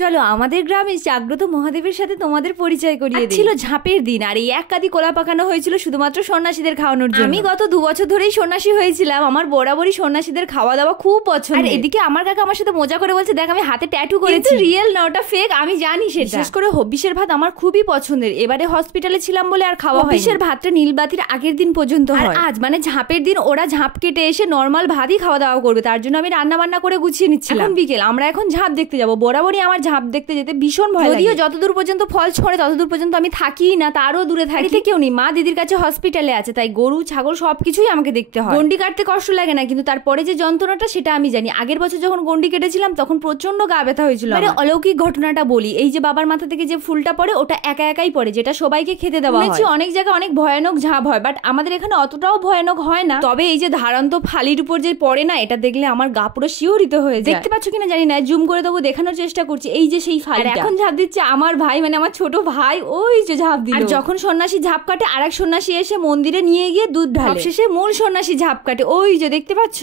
চলো আমাদের গ্রামে জাগ্রত মহাদেবের সাথে তোমাদের পরিচয় করিয়ে দিই। ছিল ঝাঁপের দিন, আর এই এক কাঁদি কোলা পাকানো হয়েছিল শুধুমাত্র সন্ন্যাসীদের খাওয়ানোর জন্য। আমি গত 2 বছর ধরেই সন্ন্যাসী হয়েছিলাম। আমার বরাবরই সন্ন্যাসীদের খাওয়া দাওয়া খুব পছন্দ। আর এদিকে আমার কাকা আমার সাথে মজা করে বলছে, দেখ আমি হাতে ট্যাটু করেছি। রিয়েল না, ওটা ফেক, আমি জানি সেটা। বিশেষ করে হবিষের ভাত আমার খুবই পছন্দের। এবারে হসপিটালে ছিলাম বলে আর খাওয়া হয়নি। হবিষের ভাতটা নীলবাতির আগের দিন পর্যন্ত হয়। আর আজ মানে ঝাঁপের দিন ওরা ঝাঁপ কেটে এসে নর্মাল ভাতই খাওয়া দাওয়া করবে, তার জন্য আমি রান্না বান্না করে গুছিয়ে নিচ্ছিলাম। বিকেল আমরা এখন ঝাঁপ দেখতে যাবো। বরাবরই আমার ঝাঁপ দেখতে যেতে ভীষণ ভয় লাগে। যদিও যতদূর পর্যন্ত ফল ছড়ে ততদূর পর্যন্ত আমি থাকি না, তারও দূরে থাকি। কেউ নেই, মা দিদির কাছে হসপিটালে আছে, তাই গরু ছাগল সবকিছুই আমাকে দেখতে হয়। গন্ডি কাটতে কষ্ট লাগে না, কিন্তু তারপরে যে যন্ত্রণাটা সেটা আমি জানি। আগের বছর যখন গন্ডি কেটেছিলাম তখন প্রচন্ড গা ব্যথা হয়েছিল। মানে অলৌকিক ঘটনাটা বলি, এই যে বাবার মাথা থেকে যে ফুলটা পড়ে ওটা একা একাই পড়ে, যেটা সবাইকে খেতে দেওয়া হয়। অনেক জায়গায় অনেক ভয়ানক ঝাঁপ হয়, বাট আমাদের এখানে অতটাও ভয়ানক হয় না। তবে এই যে ধারান্ত ফালির উপর যে পড়ে না, এটা দেখলে আমার গা পুরো শিহরিত হয়ে যায়। দেখতে পাচ্ছ কিনা জানি না, জুম করে দেবো, দেখানোর চেষ্টা করছি। এই যে সেই ফালি, এখন ঝাঁপ দিচ্ছে আমার ভাই, মানে আমার ছোট ভাই, ওই যে ঝাঁপ দিল। আর যখন সন্ন্যাসী ঝাঁপ কাটে, আরেক সন্ন্যাসী এসে মন্দিরে নিয়ে গিয়ে দুধ ঢালে। শেষে মূল সন্ন্যাসী ঝাঁপ কাটে, ওই যে দেখতে পাচ্ছ।